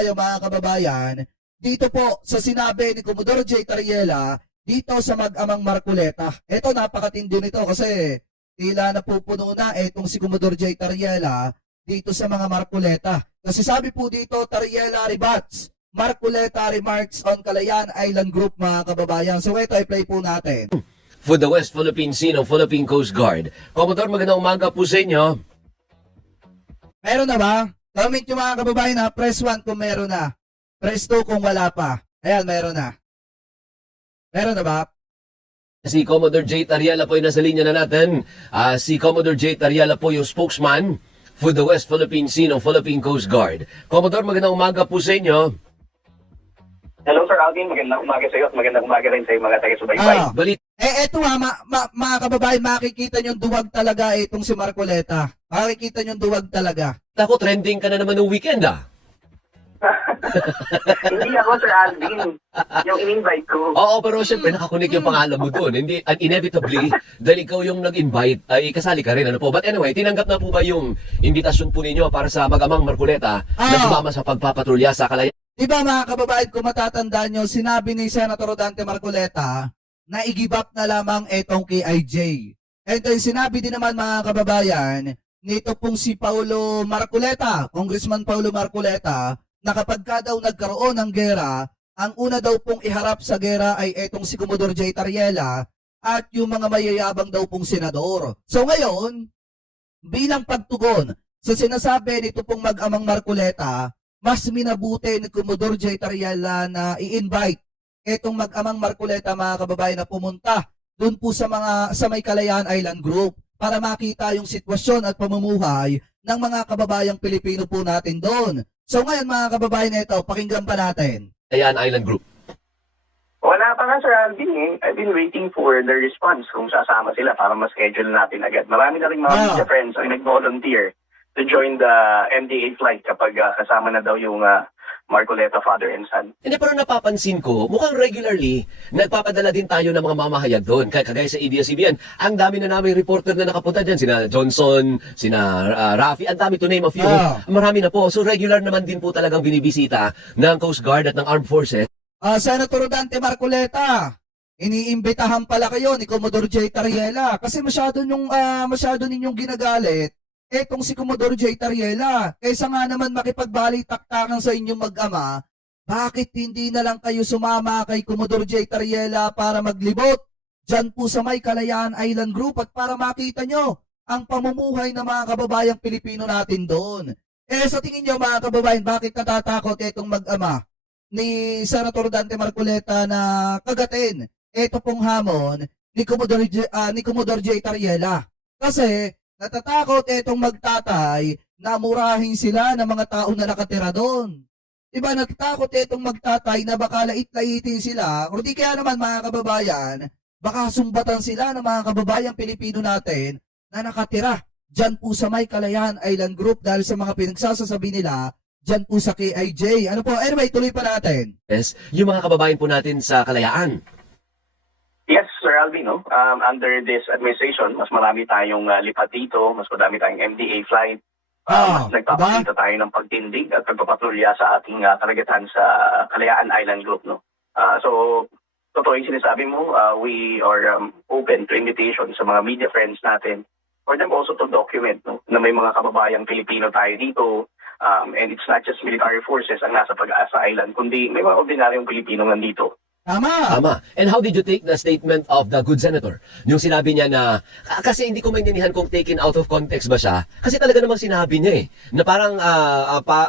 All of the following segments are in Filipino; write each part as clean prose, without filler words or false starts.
tayo mga kababayan, dito po sa sinabi ni Commodore J. Tariela, dito sa mag-amang Marcoleta. Ito napakatindi nito kasi tila napupuno na itong si Commodore J. Tariela dito sa mga Marcoleta. Kasi sabi po dito, Tariela rebats, Marcoleta remarks on Calayan Island Group mga kababayan. So ito i-play po natin. For the West Philippine Sea ng Philippine Coast Guard. Commodore, magandang umaga po sa inyo. Meron na ba? Comment yung mga kababayan na press 1 kung meron na. Press 2 kung wala pa. Ayan, meron na. Meron na ba? Si Commodore J. Tariela po yung nasa linya na natin. Si Commodore J. Tariela po yung spokesman for the West Philippine Sea ng Philippine Coast Guard. Commodore, magandang umaga po sa inyo. Hello Sir Alvin, magandang umaga sa iyo at magandang umaga rin sa mga taga-subaybay. Balit. Eto mga kababayan, makikita nyo duwag talaga itong si Marcoleta. Makikita nyo duwag talaga. Ako, trending ka na naman ng weekend Hindi ako Sir Alvin, yung in-invite ko. Oo, pero syempre nakakunik yung pangalan mo doon. Hindi, inevitably, dahil ikaw yung nag-invite, ay kasali ka rin. Ano po? But anyway, tinanggap na po ba yung invitasyon po ninyo para sa Mag-amang Marcoleta na sumama sa pagpapatrolya sa Calayan? Diba mga kababayan, kung matatandaan nyo, sinabi ni Senator Dante Marcoleta na i-give up na lamang itong KIJ. And then sinabi din naman mga kababayan, nito pong si Paulo Marcoleta, Congressman Paulo Marcoleta, na kapag ka daw nagkaroon ng gera, ang una daw pong iharap sa gera ay itong si Commodore J. Tariela at yung mga mayayabang daw pong senador. So ngayon, bilang pagtugon sa sinasabi nito pong mag-amang Marcoleta, mas minabuti ni Commodore J. Tariela na i-invite itong mag-amang Marcoleta mga kababayan na pumunta doon po sa may Calayan Island Group para makita yung sitwasyon at pamumuhay ng mga kababayang Pilipino po natin doon. So ngayon mga kababayan, ito, pakinggan pa natin. Calayan Island Group. Wala pa nga Sir Alvin eh. I've been waiting for the response kung sasama sila para ma-schedule natin agad. Marami na rin mga media friends ang nag-volunteer to join the MDA flight kapag kasama na daw yung Marcoleta father and son. Hindi, pero napapansin ko, mukhang regularly, nagpapadala din tayo ng mga mamahayag doon. Kagaya sa ABS-CBN, ang dami na namin reporter na nakapunta dyan. Sina Johnson, sina Rafi, ang dami to name a few. Marami na po. So regular naman din po talagang binibisita ng Coast Guard at ng Armed Forces. Senator Dante Marcoleta, iniimbitahan pala kayo ni Commodore J. Tariela kasi masyado ninyong ginagalit etong si Commodore J. Tariela. Kaysa nga naman makipagbalik-taktakan sa inyong mag-ama, bakit hindi na lang kayo sumama kay Commodore J. Tariela para maglibot dyan po sa may Calayan Island Group at para makita nyo ang pamumuhay ng mga kababayang Pilipino natin doon? Sa tingin nyo mga kababayan, bakit natatakot itong mag-ama ni Senator Dante Marcoleta na kagatin ito pong hamon ni Commodore J. Tariela? Kasi natatakot itong magtatay na murahin sila ng mga tao na nakatira doon. Diba, natatakot itong magtatay na baka lait-laitin sila, o di kaya naman mga kababayan, baka sumbatan sila ng mga kababayang Pilipino natin na nakatira dyan po sa may Calayan Island Group dahil sa mga pinagsasasabi nila dyan po sa KIJ. Ano po? Anyway, tuloy pa natin. Yes, yung mga kababayan po natin sa Kalayaan. Yes Sir Alvin, no? Under this administration, mas marami tayong lipat dito, mas marami tayong MDA flight. Mas nagpapakita tayo ng pagtindig at pagpapatrolya sa ating karagatan sa Calayan Island Group. No? So, totoo yung sinasabi mo, we are open to invitation sa mga media friends natin for them also to document na may mga kababayang Pilipino tayo dito. And it's not just military forces ang nasa Pag-asa Island, kundi may mga ordinaryong Pilipino nandito. Tama. And how did you take the statement of the good senator? Yung sinabi niya na, kasi hindi ko maintindihan kung taken out of context ba siya. Kasi talaga namang sinabi niya na parang,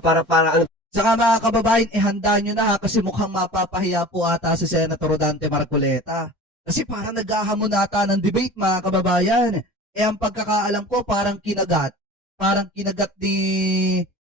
para Saka mga kababayan, ihanda nyo na kasi mukhang mapapahiya po ata si Senator Dante Marcoleta. Kasi parang naghahamon ata ng debate mga kababayan. Ang pagkakaalam ko parang kinagat ni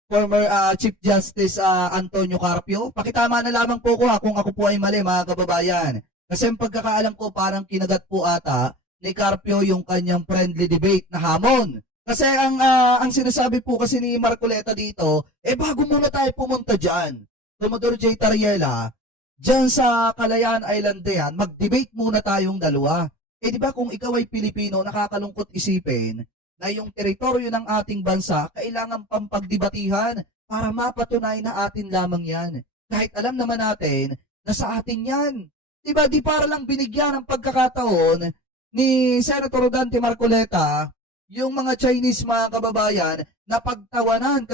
former Chief Justice Antonio Carpio. Pakitama na lamang po ko kung ako po ay mali mga kababayan. Kasi ang pagkakaalam ko parang kinagat po ata ni Carpio yung kanyang friendly debate na hamon. Kasi ang sinasabi po kasi ni Marcoleta dito, bago muna tayo pumunta dyan, Commodore J. Tariela, dyan sa Calayan Island yan, mag-debate muna tayong dalawa. Di ba kung ikaw ay Pilipino, nakakalungkot isipin na yung teritoryo ng ating bansa kailangan pampagdebatihan para mapatunay na atin lamang yan. Kahit alam naman natin na sa atin yan. Diba, di para lang binigyan ng pagkakataon ni Senator Dante Marcoleta yung mga Chinese mga kababayan na pagtawanan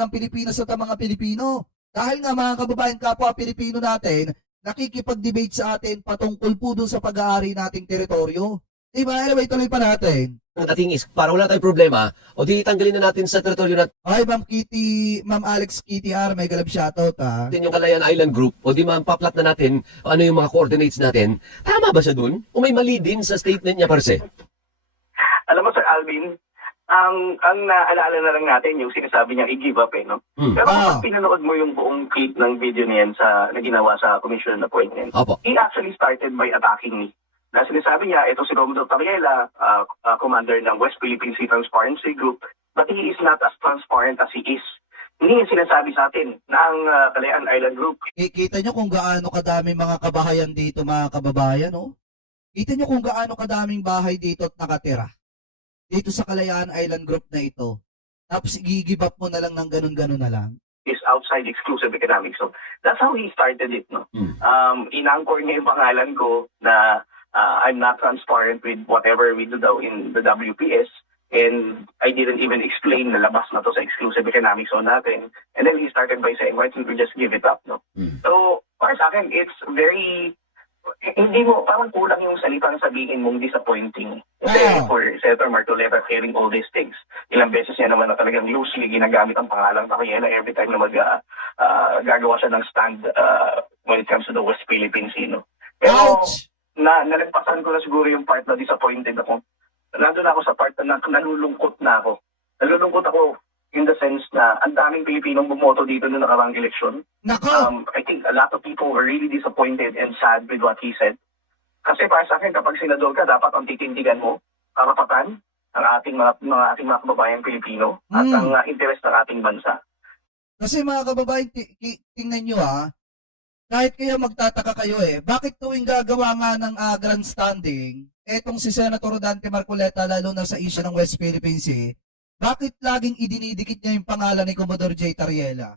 ng Pilipinas at ang mga Pilipino. Dahil nga mga kababayan kapwa Pilipino natin, nakikipag-debate sa atin patungkol po dun sa pag-aari nating teritoryo. Diba? Anyway, tuloy pa natin. Ang dating is, para wala tayong problema, o di tanggalin na natin sa teritoryo natin Ay, Ma'am Alex Kitty R, may galab shoutout ha. yung Kalayaan Island Group, o di mapaplat na natin ano yung mga coordinates natin. Tama ba siya dun? O may mali din sa statement niya, Parse? Alam mo, Sir Alvin, ang naalala na lang natin yung sinasabi niya i-give up no? Hmm. Pero Ah. kapag pinanood mo yung buong clip ng video niyan na ginawa sa commission appointment, Opo. he actually started by attacking me. Na sinasabi niya, ito si Romulo Tariela, commander ng West Philippine Sea Transparency Group, but he is not as transparent as he is. Hindi niya sinasabi sa atin na ang Kalayaan Island Group Kita nyo kung gaano kadaming mga kabahayan dito mga kababayan, no? Kita nyo kung gaano kadaming bahay dito at nakatira. Dito sa Kalayaan Island Group na ito. Tapos i-give up mo na lang ng ganun-ganun na lang. is outside exclusive economics. So that's how he started it. No? Inangkor niya yung pangalan ko na I'm not transparent with whatever we do daw in the WPS. And I didn't even explain na labas na to sa exclusive economic zone natin. And then he started by saying, why don't we just give it up? No? So, para sa akin, it's very, hindi mo, parang kulang yung salitang sabihin mong disappointing. Kasi for Senator Marcoleta hearing all these things, ilang beses niya naman na talagang loosely ginagamit ang pangalang Tariela every time na gagawa siya ng stand when it comes to the West Philippine Sea. No? Pero, Ouch! nalagpasan ko na siguro yung part na disappointed ako. Nandun ako sa part na nalulungkot na ako. Nalulungkot ako in the sense na ang daming Pilipinong bumoto dito noong nakarang eleksyon. Nako! I think a lot of people were really disappointed and sad with what he said. Kasi para sa akin, kapag senador ka, dapat ang titindigan mo, karapatan ng ating mga kababayang Pilipino at ang interest ng ating bansa. Kasi mga kababayan, tingnan nyo kahit kayo magtataka kayo bakit tuwing gagawa nga ng grandstanding, etong si Senator Dante Marcoleta, lalo na sa issue ng West Philippine Sea, bakit laging idinidikit niya yung pangalan ni Commodore J. Tariela?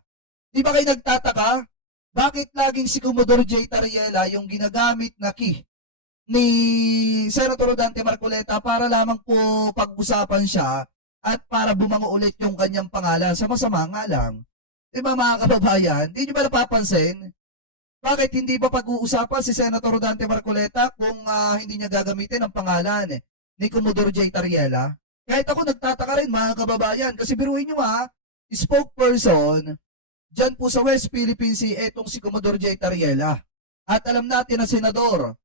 Di ba kayo nagtataka? Bakit laging si Commodore J. Tariela yung ginagamit na key ni Senator Dante Marcoleta para lamang po pag-usapan siya at para bumango ulit yung kanyang pangalan? Sama-sama nga lang. Di ba mga kababayan? Di nyo ba napapansin? Bakit hindi ba pag-uusapan si Senator Dante Marcoleta kung hindi niya gagamitin ang pangalan ni Commodore J. Tariela? Kahit ako nagtataka rin mga kababayan kasi biruin nyo spokesperson dyan po sa West Philippine Sea etong si Commodore J. Tariela. At alam natin na senador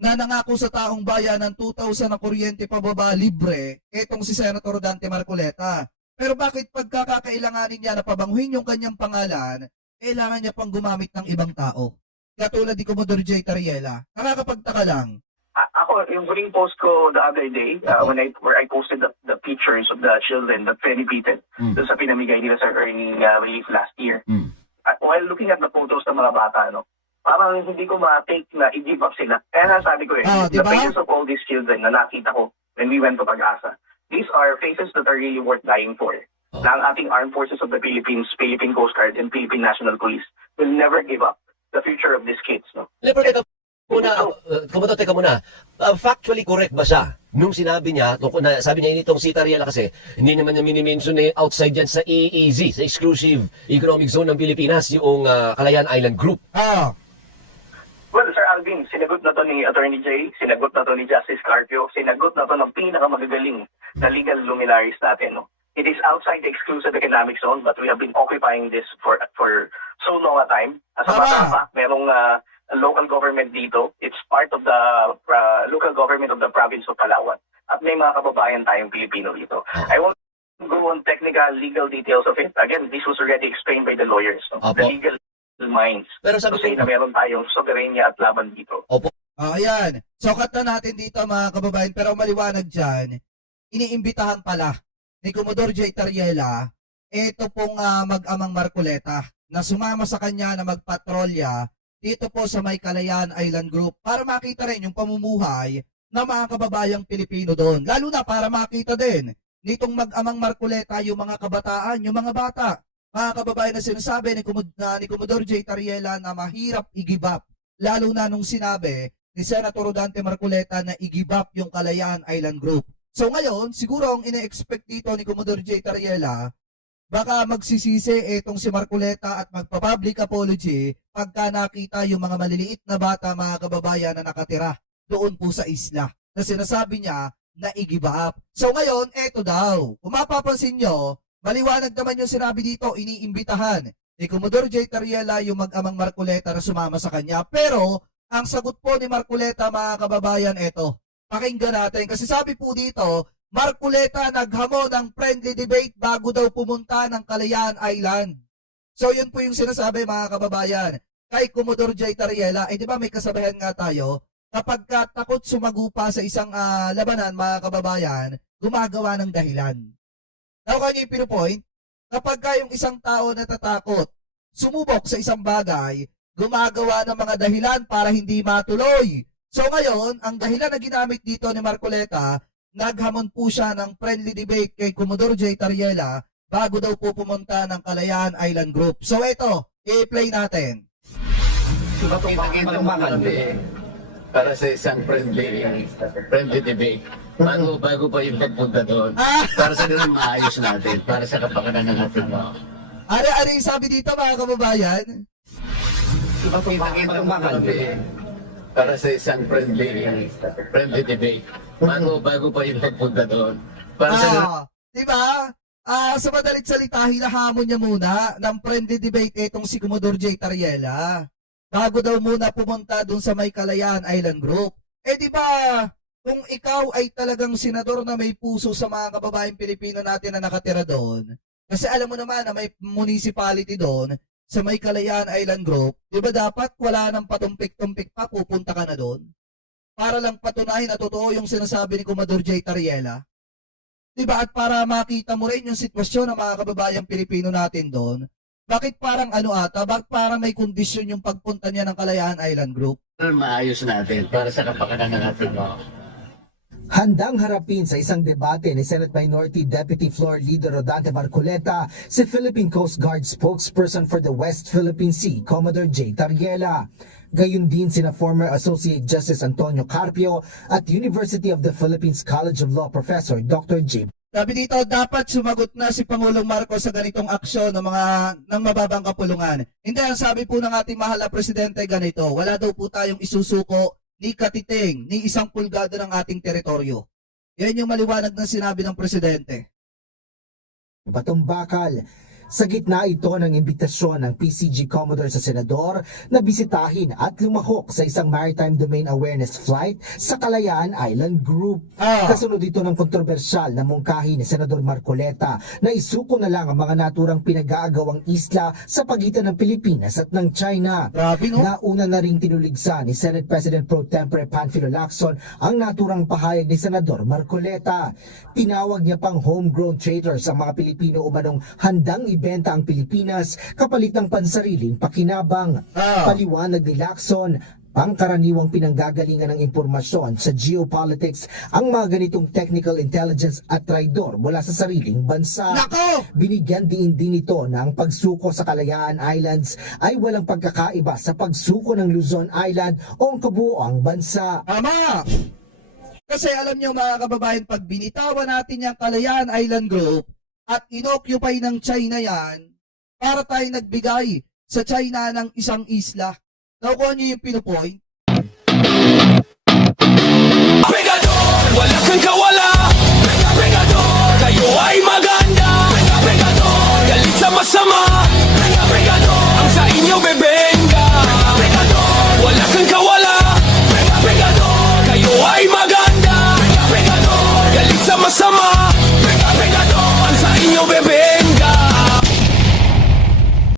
na nangako sa taong bayan ng 2,000 na kuryente pababa libre etong si Senator Dante Marcoleta. Pero bakit pagkakailanganin niya na pabanguhin yung kanyang pangalan, kailangan niya pang gumamit ng ibang tao? Katulad ni Commodore J. Tariela. Nakakapagtaka lang. Ako, yung huling post ko the other day, where I posted the pictures of the children that benefited doon sa pinamigay nila sa earning relief last year. While looking at the photos ng mga bata, parang hindi ko ma-take na i-give up sila. Kaya sabi ko the diba? faces of all these children na nakita ko when we went to Pag-asa, these are faces that are really worth dying for. Na ang ating armed forces of the Philippines, Philippine Coast Guard, and Philippine National Police will never give up the future of these kids. No? Teka muna. Factually correct ba siya? Nung sinabi niya, sabi niya itong si Tariela kasi, hindi naman niya minimension na outside dyan sa EEZ, sa Exclusive Economic Zone ng Pilipinas, yung Kalayaan Island Group. Well, Sir Alvin, sinagot na to ni Attorney Jay, sinagot na to ni Justice Carpio, sinagot na to ng pinakamagagaling na legal luminaries natin. No? It is outside the exclusive economic zone, but we have been occupying this for so long a time. As a matter of fact, merong local government dito. It's part of the local government of the province of Palawan. At may mga kababayan tayong Pilipino dito. I won't go on technical, legal details of it. Again, this was already explained by the lawyers. No? The legal minds. Pero sabi to say na meron tayong soberenya at laban dito. Ayan. Sukat na natin dito mga kababayan, pero maliwanag dyan, iniimbitahan pala ni Commodore J. Tariela ito pong mag-amang Marcoleta na sumama sa kanya na magpatrolya dito po sa may Kalayaan Island Group para makita rin yung pamumuhay ng mga kababayang Pilipino doon. Lalo na para makita din nitong mag-amang Marcoleta yung mga kabataan, yung mga bata mga kababayan, na sinasabi ni Commodore J. Tariela na mahirap i-give up. Lalo na nung sinabi ni Senator Rodante Marcoleta na i-give up yung Kalayaan Island Group. So ngayon, siguro ang ine-expect dito ni Commodore J. Tariela, baka magsisisi itong si Marcoleta at magpa-public apology pagka nakita yung mga maliliit na bata, mga kababayan, na nakatira doon po sa isla na sinasabi niya na i-give up. So ngayon, eto daw. Kung mapapansin nyo, maliwanag naman yung sinabi dito, iniimbitahan ni Commodore J. Tariela yung mag-amang Marcoleta na sumama sa kanya. Pero, ang sagot po ni Marcoleta, mga kababayan, eto. Pakinggan natin. Kasi sabi po dito, Marcoleta naghamon ng friendly debate bago daw pumunta ng Kalayaan Island. So yun po yung sinasabi, mga kababayan, kay Commodore J. Tariela. Di ba may kasabihan nga tayo, kapag takot sumagupa sa isang labanan, mga kababayan, gumagawa ng dahilan. Now, kanya yung pinupoint, kapag yung isang tao natatakot, sumubok sa isang bagay, gumagawa ng mga dahilan para hindi matuloy. So ngayon, ang dahilan na ginamit dito ni Marcoleta, naghamon po siya ng friendly debate kay Commodore J. Tariela bago daw po pumunta ng Kalayaan Island Group. So ito, i-play natin. Kita-kita makandi para sa isang friendly debate. Bago pa yung pagpunta doon. Para sa ganun maayos natin. Para sa kapakanan ng ating mga. Ano yung sabi dito, mga kababayan? Kita-kita makandi para sa isang friendly debate. Bago pa yung pagpunta doon. Para sa ganun. Diba? Sa madalit salita, hinahamon niya muna ng friendly debate itong si Commodore J. Tariela. Bago daw muna pumunta doon sa may Kalayaan Island Group. Diba, kung ikaw ay talagang senador na may puso sa mga kababayang Pilipino natin na nakatira doon, kasi alam mo naman na may municipality doon, sa may Kalayaan Island Group, diba dapat wala nang patumpik-tumpik pa, pupunta ka na doon? Para lang patunahin na totoo yung sinasabi ni Commodore J. Tariela. Diba? At para makita mo rin yung sitwasyon ng mga kababayang Pilipino natin doon, bakit parang bakit parang may kondisyon yung pagpunta niya ng Kalayaan Island Group? Maayos natin para sa kapakanan ng ating mga. Handang harapin sa isang debate ni Senate Minority Deputy Floor Leader Rodante Marcoleta si Philippine Coast Guard spokesperson for the West Philippine Sea, Commodore J. Tariela. Gayun din sina former Associate Justice Antonio Carpio at University of the Philippines College of Law Professor Dr. J. Sabi dito, dapat sumagot na si Pangulong Marcos sa ganitong aksyon ng mababang kapulungan. Hindi, ang sabi po ng ating mahal na presidente ganito, wala daw po tayong isusuko ni katiting, ni isang pulgado ng ating teritoryo. Yan yung maliwanag na sinabi ng presidente. Batumbakal. Sa gitna ito ng imbitasyon ng PCG Commodore sa Senador na bisitahin at lumahok sa isang Maritime Domain Awareness Flight sa Kalayaan Island Group. Kasunod ito ng kontrobersyal na mungkahi ni Senador Marcoleta na isuko na lang ang mga naturang pinag-aagawang isla sa pagitan ng Pilipinas at ng China. Grabe, no? Nauna na ring tinuligsan ni Senate President Pro Tempore Panfilo Lacson ang naturang pahayag ni Senador Marcoleta. Tinawag niya pang homegrown traitors ang mga Pilipino umanong handang ibenta ang Pilipinas kapalit ng pansariling pakinabang. Paliwanag ni Lacson, pangkaraniwang pinanggagalingan ng impormasyon sa geopolitics ang mga ganitong technical intelligence at traidor mula sa sariling bansa. Nako! Binigyan din ito na ang pagsuko sa Kalayaan Islands ay walang pagkakaiba sa pagsuko ng Luzon Island o ang kabuoang bansa. Tama! Kasi alam niyo, mga kababayan, pag binitawan natin yung Kalayaan Island Group at inoccupy ng China yan, para tayo nagbigay sa China ng isang isla. Nakuha niyo yung pinupoint? Pegador, wala kang kawala. Pegador, kayo ay maganda. Pegador, galit sa masama.